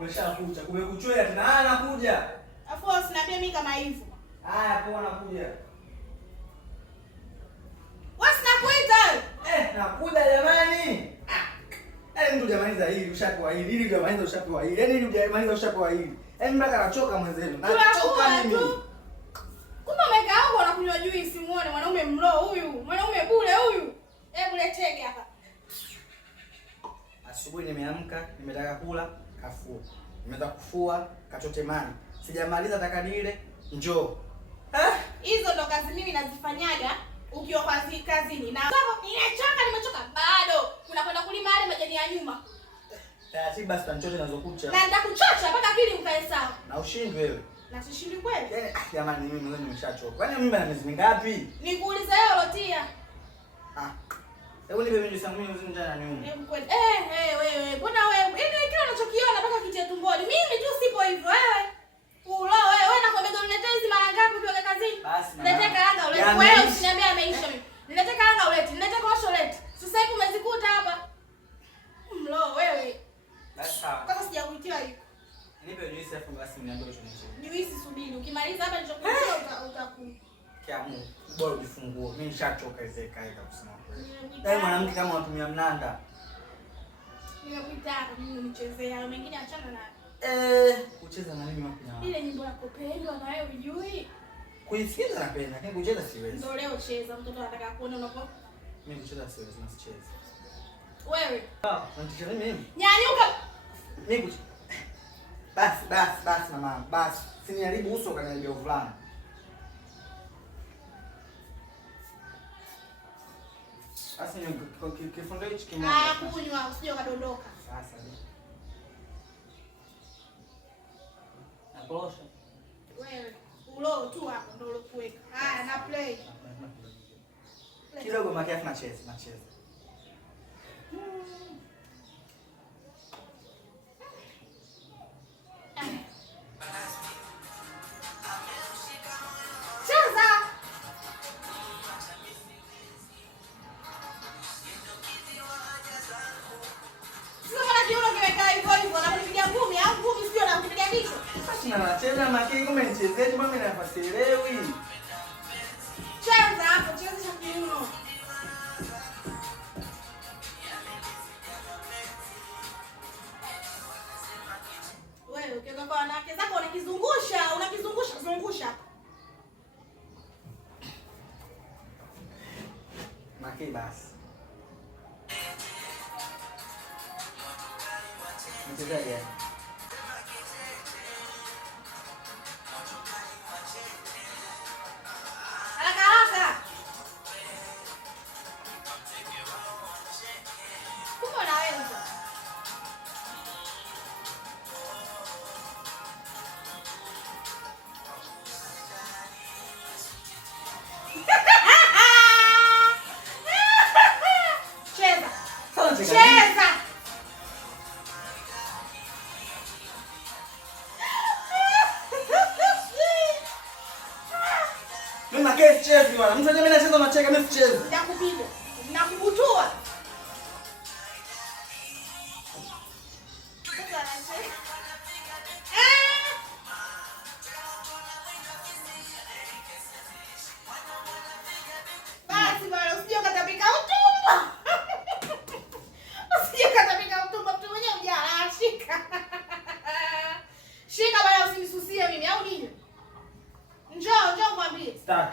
Umeshakucha. Kumekuchwea tena. Ah, nakuja. Afu usiniambie mimi kama hivyo. Haya, poa nakuja. Wewe sinakuita. Nakuja jamani. Yaani mtu jamaniza hili ushapewa hili. Hili jamaniza ushapewa hili. Yaani hili jamaniza ushapewa hili. Yaani mpaka nachoka mwenzenu. Nachoka mimi. Kumbe umekaa hapo unakunywa juice muone mwanaume mlo huyu. Mwanaume bure huyu. Hebu letege hapa. Asubuhi nimeamka, nimetaka kula, kafua. Nimetaka kufua, kachote maji. Sijamaliza taka nile, njoo. Hizo ndo kazi mimi nazifanyaga ukiwa kazini. Na nimechoka bado. Unakwenda kulima yale majani ya nyuma. Si basi tanchote nazokucha. Na nitakuchocha mpaka akili ukae sawa. Na ushindwe wewe. Na sishindi kweli? Yaani jamani mimi mwenyewe nimeshachoka. Kwani mimi na miezi mingapi? Nikuuliza wewe Lotia. Hebu nipe mimi sangu mimi mzima na nyuma. Hebu kweli. Wewe. Mbona wewe? Yaani kila unachokiona mpaka kitia tumboni. Mimi tu sipo hivyo wewe. Wewe nakwambia uniletee hizi mara ngapi ukiwa kazini? Basi na. Niletee karanga ulete. Wewe usiniambie ameisha mimi. Niletee karanga ulete. Niletee kosho ulete. Sasa hivi umezikuta hapa. Mlo wewe. Basi sawa. Kama sijakuitia hiyo. Nipe juice hapo basi niambie ulichonichia. Juice subiri. Ukimaliza hapa nilichokuitia utakunywa. Kiamu, bora ujifungue. Mimi nishachoka hizo kaida kusema kweli. Yaani mwanamke kama unatumia mnanda. Nimekuita hapa mimi unichezea. Hayo mengine achana nayo. Kucheza na mimi wapi na ile nyimbo yako pendwa na wewe unijui? Kuisikiza napenda, lakini kucheza siwezi. Ndio leo cheza, mtoto anataka kuona unapo. Mimi kucheza siwezi, nasicheza. Wewe. Unacheza mimi? Nyanyuka. Mimi kucheza. Basi mama, basi. Siniharibu uso kaniambia uvulana. Basi ni kifundo hichi kimoja. Kunywa usije kadondoka. Sasa. Naposha. Wewe, ulo tu hapo ndio ulokuweka. Haya na play. Kidogo makiafu nacheza. Nacheza makini kumbe nichezeje mbona mimi nafasielewi. Cheza hapo, cheza cha kiuno. Wewe ukiweka kwa wanawake zako unakizungusha. Makini basi. Nichezaje? Cheza. Mimi na kesi chezi bwana. Mtu mimi nacheza nacheka mimi sichezi. Nitakupiga. Ninakubutua. Basi bwana usije ukatapika utumbo. Shika bwana usinisusie mimi au nini? Njoo mwambie. Start.